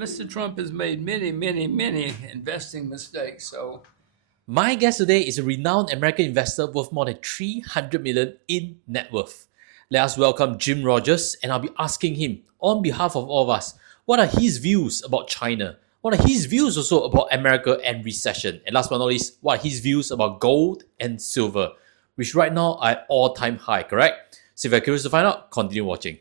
Mr. Trump has made many, many, many investing mistakes. So My guest today is a renowned American investor worth more than 300 million in net worth. Let us welcome Jim Rogers, and I'll be asking him on behalf of all of us, what are his views about China? What are his views also about America and recession? And last but not least, what are his views about gold and silver, which right now are at all-time high, correct? So if you're curious to find out, continue watching.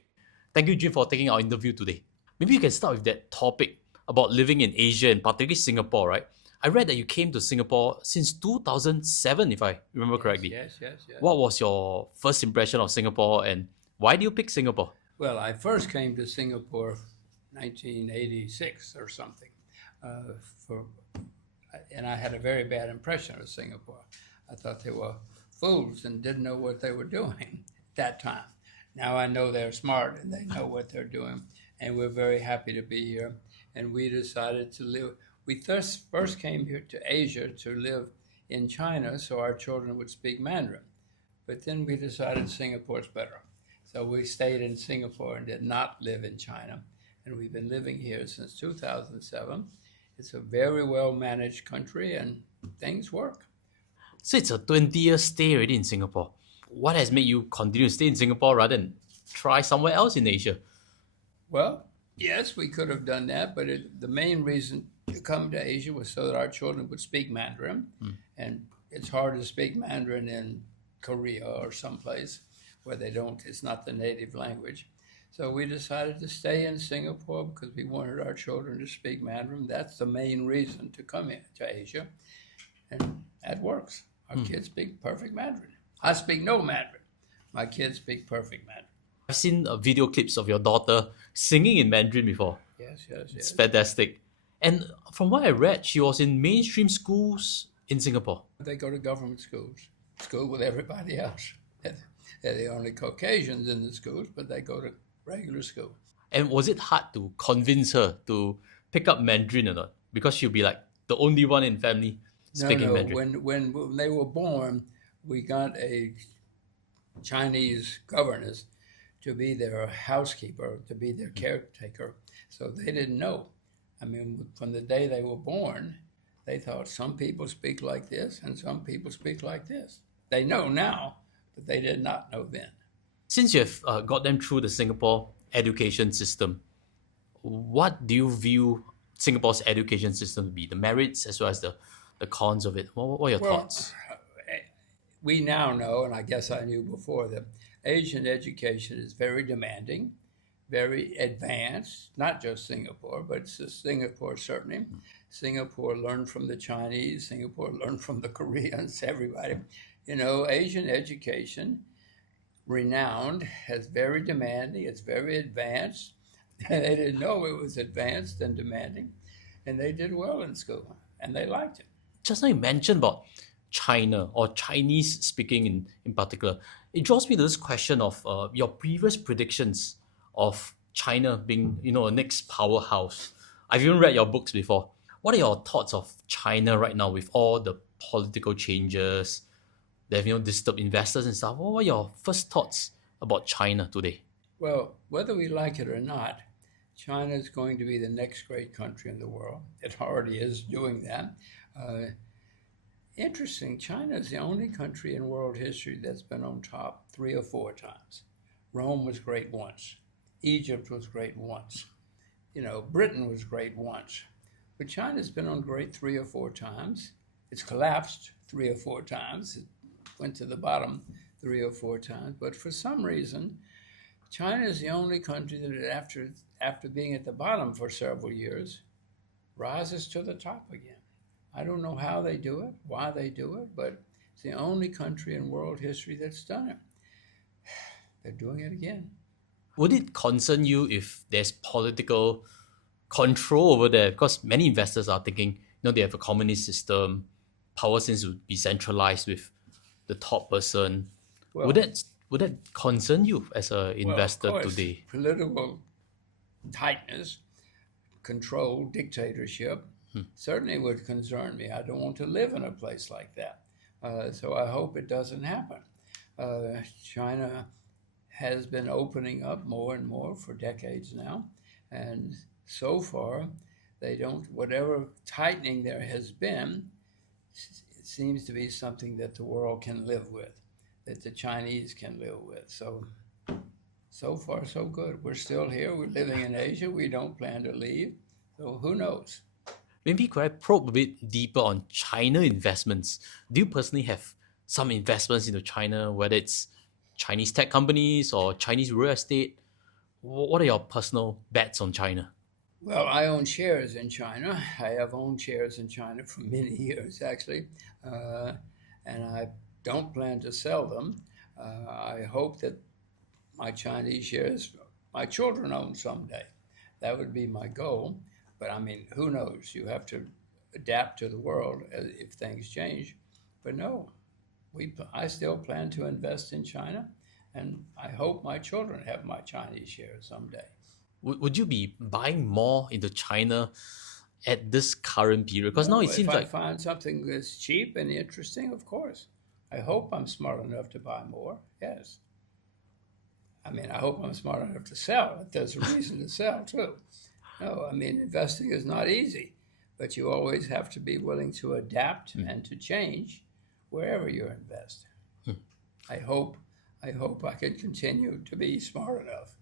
Thank you, Jim, for taking our interview today. Maybe you can start with that topic about living in Asia and particularly Singapore, right? I read that you came to Singapore since 2007, if I remember correctly. yes. What was your first impression of Singapore and why do you pick Singapore? Well, I first came to Singapore 1986 or something, uh, for, and I had a very bad impression of Singapore. I thought they were fools and didn't know what they were doing at that time. Now I know they're smart and they know what they're doing, and we're very happy to be here. And we decided to live. We first came here to Asia to live in China so our children would speak Mandarin. But then we decided Singapore's better. So we stayed in Singapore and did not live in China. And we've been living here since 2007. It's a very well managed country and things work. So it's a 20-year stay already in Singapore. What has made you continue to stay in Singapore rather than try somewhere else in Asia? Well, yes, we could have done that, but the main reason to come to Asia was so that our children would speak Mandarin. And it's hard to speak Mandarin in Korea or someplace where they don't, it's not the native language. So we decided to stay in Singapore because we wanted our children to speak Mandarin. That's the main reason to come in to Asia. And that works. Our kids speak perfect Mandarin. I speak no Mandarin. My kids speak perfect Mandarin. I've seen video clips of your daughter singing in Mandarin before. Yes. It's fantastic. And from what I read, she was in mainstream schools in Singapore. They go to government schools, school with everybody else. They're the only Caucasians in the schools, but they go to regular school. And was it hard to convince her to pick up Mandarin or not? Because she'll be like the only one in family speaking Mandarin. When they were born, we got a Chinese governess to be their housekeeper, to be their caretaker. So they didn't know. I mean, from the day they were born, they thought some people speak like this and some people speak like this. They know now, but they did not know then. Since you have got them through the Singapore education system, what do you view Singapore's education system to be? The merits as well as the cons of it. What are your thoughts? We now know, and I guess I knew before, that Asian education is very demanding, very advanced, not just Singapore, but Singapore certainly. Singapore learned from the Chinese, Singapore learned from the Koreans, everybody. You know, Asian education, renowned, is very demanding, it's very advanced. They didn't know it was advanced and demanding, and they did well in school, and they liked it. Just now you mentioned about China or Chinese speaking in particular. It draws me to this question of your previous predictions of China being, a next powerhouse. I've even read your books before. What are your thoughts of China right now with all the political changes? They've disturbed investors and stuff. What are your first thoughts about China today? Well, whether we like it or not, China is going to be the next great country in the world. It already is doing that. Interesting, China is the only country in world history that's been on top 3 or 4 times. Rome was great once. Egypt was great once. Britain was great once. But China's been on great 3 or 4 times. It's collapsed 3 or 4 times. It went to the bottom 3 or 4 times. But for some reason, China is the only country that after being at the bottom for several years, rises to the top again. I don't know how they do it, why they do it, but it's the only country in world history that's done it. They're doing it again. Would it concern you if there's political control over there? Because many investors are thinking, they have a communist system, power seems to be centralized with the top person. Well, would that concern you as an investor of course, today? Political tightness, control, dictatorship, certainly would concern me. I don't want to live in a place like that. So I hope it doesn't happen. China has been opening up more and more for decades now. And so far, They don't, whatever tightening there has been, it seems to be something that the world can live with, that the Chinese can live with. So far, so good. We're still here. We're living in Asia. We don't plan to leave. So who knows? Maybe could I probe a bit deeper on China investments? Do you personally have some investments into China, whether it's Chinese tech companies or Chinese real estate? What are your personal bets on China? Well, I own shares in China. I have owned shares in China for many years, actually, uh, and I don't plan to sell them. I hope that my Chinese shares, my children own someday. That would be my goal. But I mean, who knows? You have to adapt to the world if things change. But no, I still plan to invest in China, and I hope my children have my Chinese shares someday. Would you be buying more into China at this current period? Because now No, it if seems I like find something that's cheap and interesting, of course. I hope I'm smart enough to buy more. Yes. I mean, I hope I'm smart enough to sell if there's a reason to sell too. No, I mean, investing is not easy, but you always have to be willing to adapt and to change wherever you invest. I hope, I hope I can continue to be smart enough.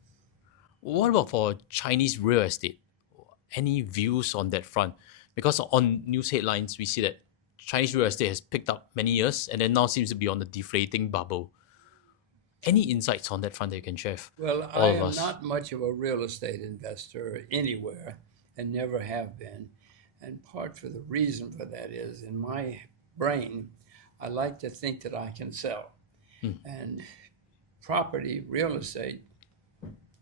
what about for Chinese real estate? Any views on that front? Because on news headlines, we see that Chinese real estate has picked up many years and then now seems to be on the deflating bubble. Any insights on that front that you can share with Well, I all of am us? not much of a real estate investor anywhere and never have been. And part for the reason for that is in my brain, I like to think that I can sell. And property, real estate,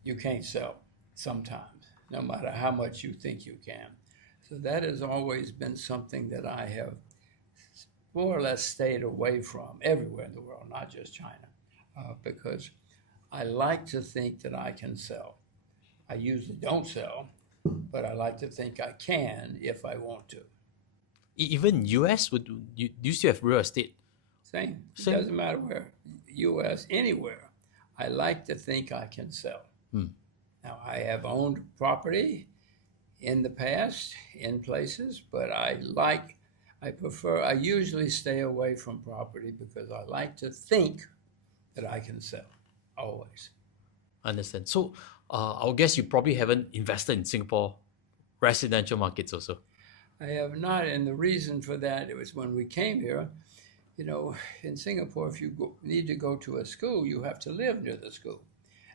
you can't sell sometimes, no matter how much you think you can. So that has always been something that I have more or less stayed away from everywhere in the world, not just China, because I like to think that I can sell. I usually don't sell, but I like to think I can if I want to. Even US, would you still have real estate? Same. It Same. doesn't matter where, US, anywhere. I like to think I can sell. Now, I have owned property in the past in places, but I usually stay away from property because I like to think that I can sell, always. Understand. So, I guess you probably haven't invested in Singapore residential markets also. I have not, and the reason for that, it was when we came here, you know, in Singapore, if you need to go to a school, you have to live near the school.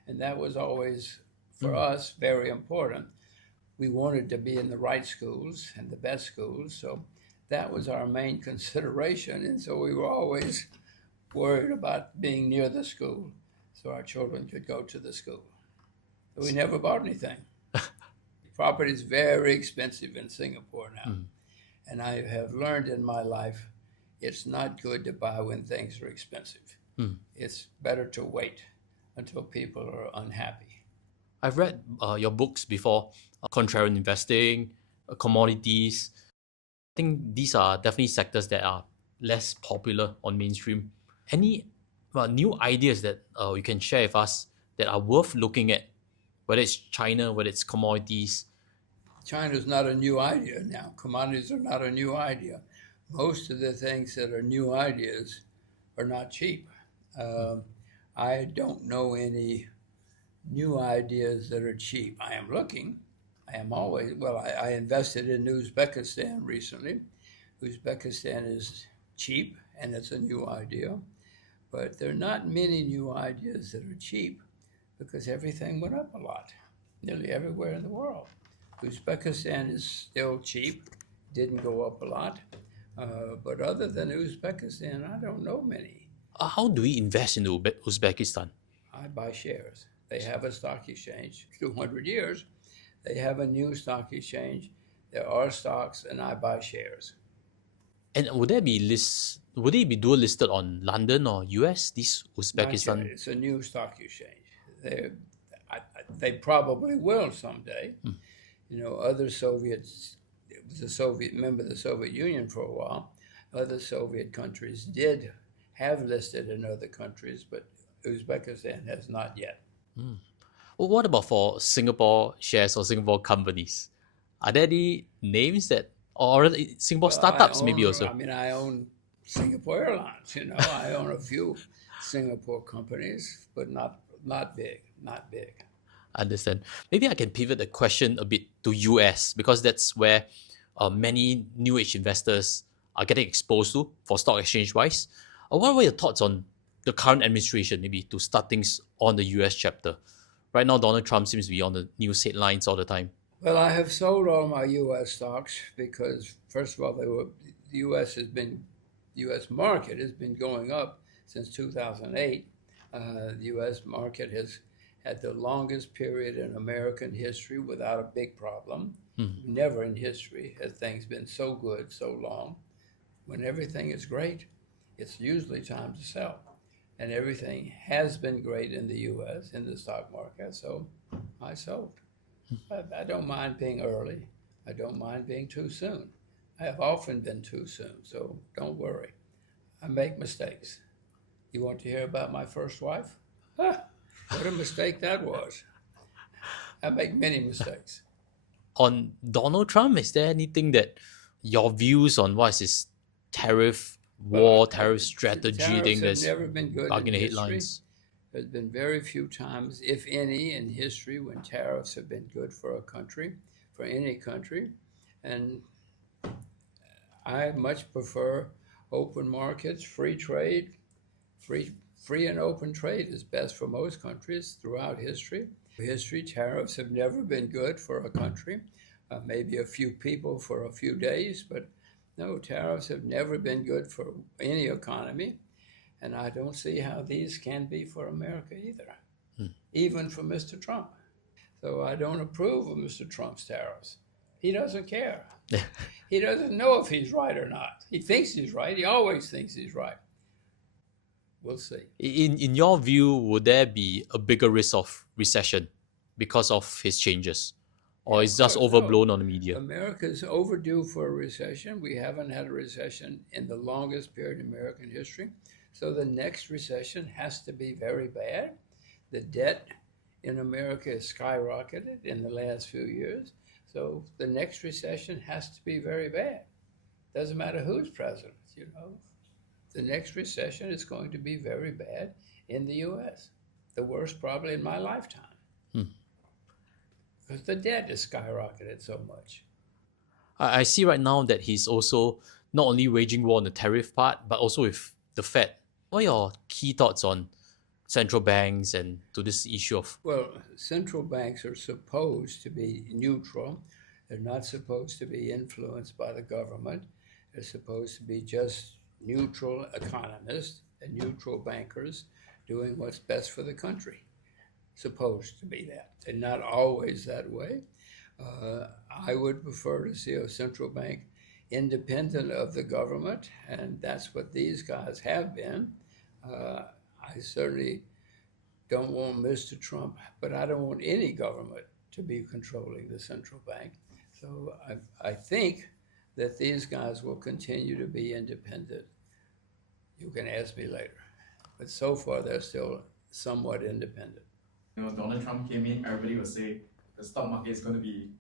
And that was always, for us, very important. We wanted to be in the right schools and the best schools, so that was our main consideration. And so we were always worried about being near the school so our children could go to the school. But we never bought anything. Property is very expensive in Singapore now. And I have learned in my life it's not good to buy when things are expensive. It's better to wait until people are unhappy. I've read your books before, contrarian investing, commodities. I think these are definitely sectors that are less popular on mainstream. Any new ideas that you can share with us that are worth looking at, whether it's China, whether it's commodities? China's not a new idea now. Commodities are not a new idea. Most of the things that are new ideas are not cheap. I don't know any new ideas that are cheap. I am looking. I am always, well, I invested in Uzbekistan recently. Uzbekistan is cheap and it's a new idea, but there are not many new ideas that are cheap because everything went up a lot, nearly everywhere in the world. Uzbekistan is still cheap, didn't go up a lot, but other than Uzbekistan, I don't know many. How do we invest in Uzbekistan? I buy shares. They have a stock exchange, 200 years. They have a new stock exchange. There are stocks, and I buy shares. And would it be dual listed on London or US? This Not yet. Uzbekistan. It's a new stock exchange. They probably will someday. You know, other Soviets, it was a Soviet member of the Soviet Union for a while. Other Soviet countries did have listed in other countries, but Uzbekistan has not yet. Well, what about for Singapore shares or Singapore companies? Are there any names that, or Singapore startups maybe also? I own Singapore Airlines. I own a few Singapore companies, but not big, not big. Understand. Maybe I can pivot the question a bit to US because that's where many new age investors are getting exposed to for stock exchange wise. What were your thoughts on the current administration, maybe to start things on the US chapter? Right now, Donald Trump seems to be on the news headlines all the time. Well, I have sold all my U.S. stocks because, first of all, the U.S. market has been going up since 2008. The U.S. market has had the longest period in American history without a big problem. Never in history has things been so good so long. When everything is great, it's usually time to sell. And everything has been great in the U.S., in the stock market, so I sold. I don't mind being early. I don't mind being too soon. I have often been too soon, so don't worry. I make mistakes. You want to hear about my first wife? What a mistake that was. I make many mistakes. On Donald Trump, is there anything that your views on what is his tariff war, tariff strategy Tariffs thing have that's never been good bugging in the history. headlines? There's been very few times, if any, in history when tariffs have been good for a country, for any country. And I much prefer open markets, free trade. Free and open trade is best for most countries throughout history. Tariffs have never been good for a country. Maybe a few people for a few days, but no, tariffs have never been good for any economy. And I don't see how these can be for America either, even for Mr. Trump. So I don't approve of Mr. Trump's tariffs. He doesn't care. He doesn't know if he's right or not. He thinks he's right. He always thinks he's right. We'll see. In your view, would there be a bigger risk of recession because of his changes? Or it's just overblown on the media? America's overdue for a recession. We haven't had a recession in the longest period in American history. So the next recession has to be very bad. The debt in America has skyrocketed in the last few years. So the next recession has to be very bad. Doesn't matter who's president, The next recession is going to be very bad in the U.S. The worst probably in my lifetime. Because the debt has skyrocketed so much. I see right now that he's also not only waging war on the tariff part, but also with the Fed. What are your key thoughts on central banks and to this issue of... Well, central banks are supposed to be neutral. They're not supposed to be influenced by the government. They're supposed to be just neutral economists and neutral bankers doing what's best for the country. Supposed to be that. They're not always that way. I would prefer to see a central bank independent of the government, and that's what these guys have been. I certainly don't want Mr. Trump, but I don't want any government to be controlling the central bank. So I think that these guys will continue to be independent. You can ask me later. But so far, they're still somewhat independent. Donald Trump came in, everybody would say the stock market is going to be,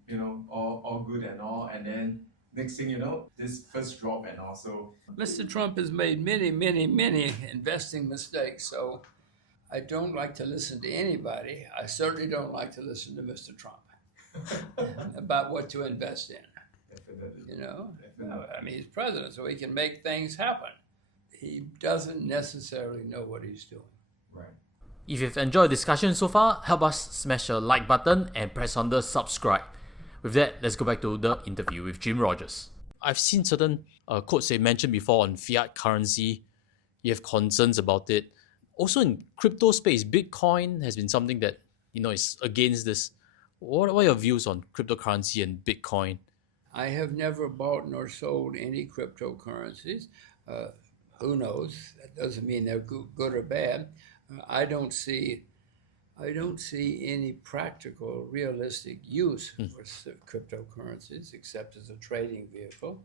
all good and all. And then next thing you know, this first drop and also. Mr. Trump has made many, many, many investing mistakes. So I don't like to listen to anybody. I certainly don't like to listen to Mr. Trump about what to invest in. Definitely. Definitely. He's president, so he can make things happen. He doesn't necessarily know what he's doing. Right. If you've enjoyed the discussion so far, help us smash a like button and press on the subscribe. With that, let's go back to the interview with Jim Rogers. I've seen certain quotes they mentioned before on fiat currency. You have concerns about it. Also in crypto space, Bitcoin has been something that is against this. What are your views on cryptocurrency and Bitcoin? I have never bought nor sold any cryptocurrencies. Who knows? That doesn't mean they're good or bad. I don't see any practical, realistic use for cryptocurrencies except as a trading vehicle.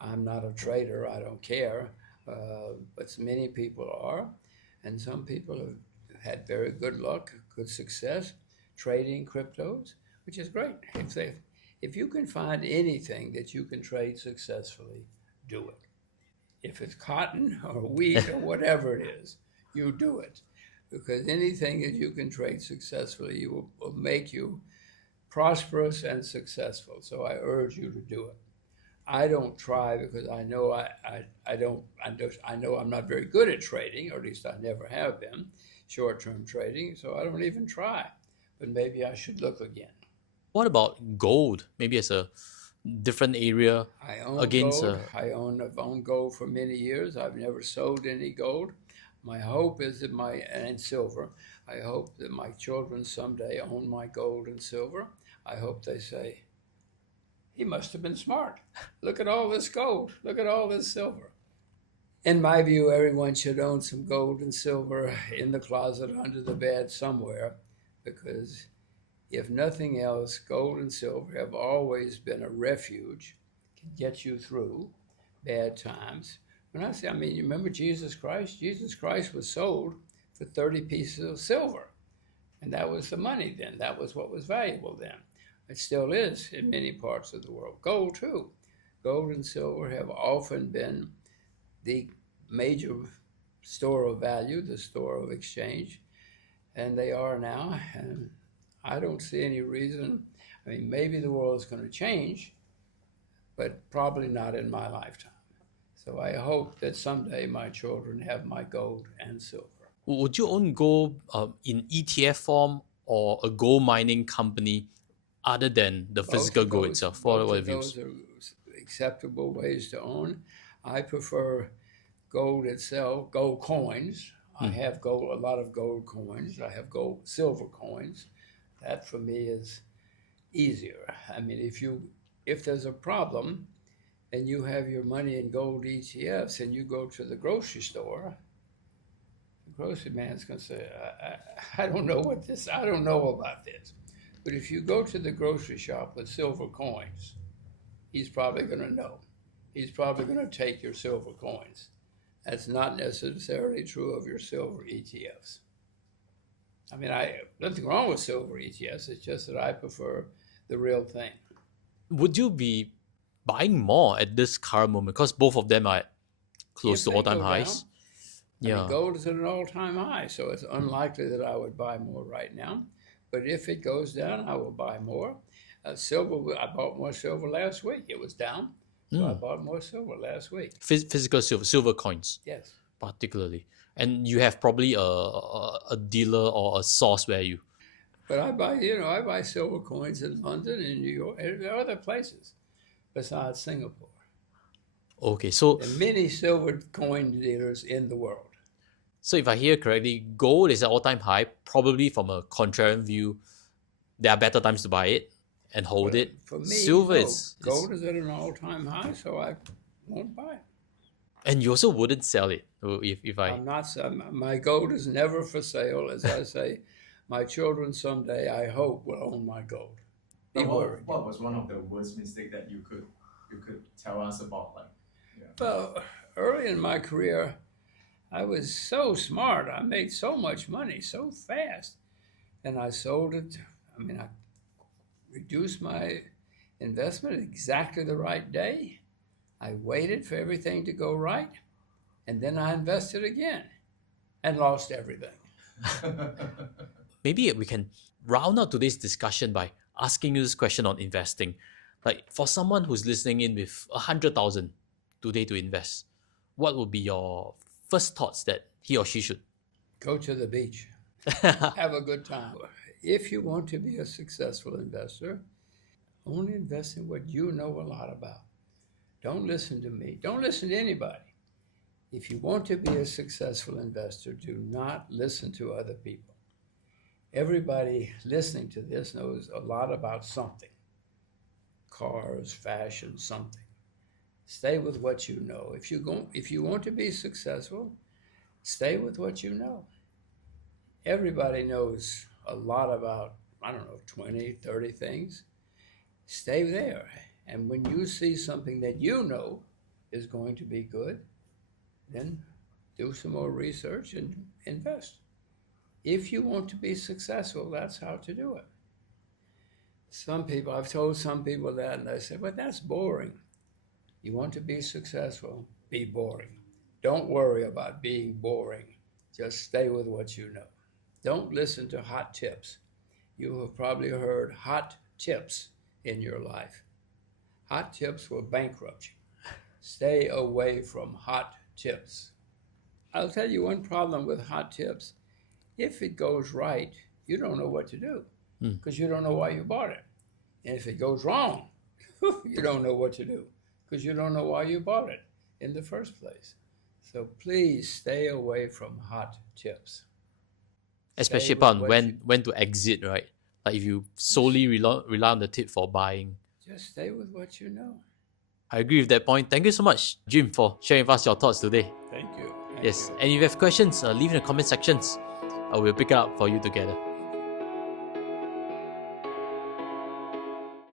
I'm not a trader. I don't care. But many people are. And some people have had very good luck, good success trading cryptos, which is great. If you can find anything that you can trade successfully, do it. If it's cotton or wheat or whatever it is, you do it. Because anything that you can trade successfully will make you prosperous and successful. So I urge you to do it. I don't try because I know I know I'm not very good at trading, or at least I never have been, short-term trading, so I don't even try. But maybe I should look again. What about gold? Maybe as a different area I own against gold. I've owned gold for many years. I've never sold any gold. My hope is that and silver. I hope that my children someday own my gold and silver. I hope they say, he must have been smart. Look at all this gold. Look at all this silver. In my view, everyone should own some gold and silver in the closet, under the bed, somewhere, because if nothing else, gold and silver have always been a refuge, can get you through bad times. When I say, you remember Jesus Christ? Jesus Christ was sold for 30 pieces of silver, and that was the money then. That was what was valuable then. It still is in many parts of the world. Gold, too. Gold and silver have often been the major store of value, the store of exchange, and they are now. And I don't see any reason. Maybe the world is going to change, but probably not in my lifetime. So I hope that someday my children have my gold and silver. Would you own gold in ETF form or a gold mining company other than the physical gold itself? What Both are of your views? those are acceptable ways to own. I prefer gold itself, gold coins. I have a lot of gold coins. I have silver coins. That for me is easier. If there's a problem and you have your money in gold ETFs and you go to the grocery store, the grocery man's going to say, I don't know I don't know about this. But if you go to the grocery shop with silver coins, he's probably going to know. He's probably going to take your silver coins. That's not necessarily true of your silver ETFs. Nothing wrong with silver ETFs. It's just that I prefer the real thing. Would you be buying more at this current moment? Because both of them are close If to they all-time go highs. down, Yeah. gold is at an all-time high, so it's unlikely that I would buy more right now. But if it goes down, I will buy more. Silver, I bought more silver last week. It was down, so I bought more silver last week. Physical silver coins, Yes. particularly. And you have probably a dealer or a source where you... But I buy silver coins in London and New York, and there are other places besides Singapore. Okay, so There are many silver coin dealers in the world. so if I hear correctly, gold is at all-time high. Probably from a contrarian view, there are better times to buy it and hold it. For me, Silver no. Gold is at an all-time high, so I won't buy it. and you also wouldn't sell it if I... I'm not. My gold is never for sale. As I say, my children someday, I hope, will own my gold. Be worried. What was one of the worst mistakes that you could tell us about? Well, early in my career, I was so smart. I made so much money so fast, and I sold it. I reduced my investment at exactly the right day. I waited for everything to go right, and then I invested again and lost everything. Maybe we can round out today's discussion by asking you this question on investing. Like for someone who's listening in with 100,000 today to invest, what would be your first thoughts that he or she should? Go to the beach. Have a good time. If you want to be a successful investor, only invest in what you know a lot about. Don't listen to me. Don't listen to anybody. If you want to be a successful investor, do not listen to other people. Everybody listening to this knows a lot about something. Cars, fashion, something. Stay with what you know. If you want to be successful, stay with what you know. Everybody knows a lot about, 20, 30 things. Stay there. And when you see something that you know is going to be good, then do some more research and invest. If you want to be successful, that's how to do it. I've told some people that, and they say, well, that's boring. You want to be successful, be boring. Don't worry about being boring. Just stay with what you know. Don't listen to hot tips. You have probably heard hot tips in your life. Hot tips will bankrupt you. Stay away from hot tips. I'll tell you one problem with hot tips. If it goes right, you don't know what to do because you don't know why you bought it. And if it goes wrong, you don't know what to do because you don't know why you bought it in the first place. So please stay away from hot tips. Especially Stay with upon what you- when to exit, right? Like if you solely rely on the tip for buying. Just stay with what you know. I agree with that point. Thank you so much, Jim, for sharing with us your thoughts today. Thank you. Thank Yes, you. and if you have questions, leave in the comment sections. I will pick it up for you together.